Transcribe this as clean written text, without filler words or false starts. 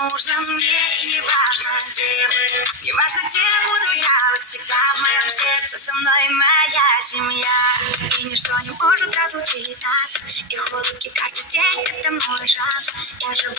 Нужно мне и не важно где буду я, вы всегда в моем сердце, со мной моя семья. И ничто не может разлучить нас, их улыбки каждый день, это мой шанс. Я живу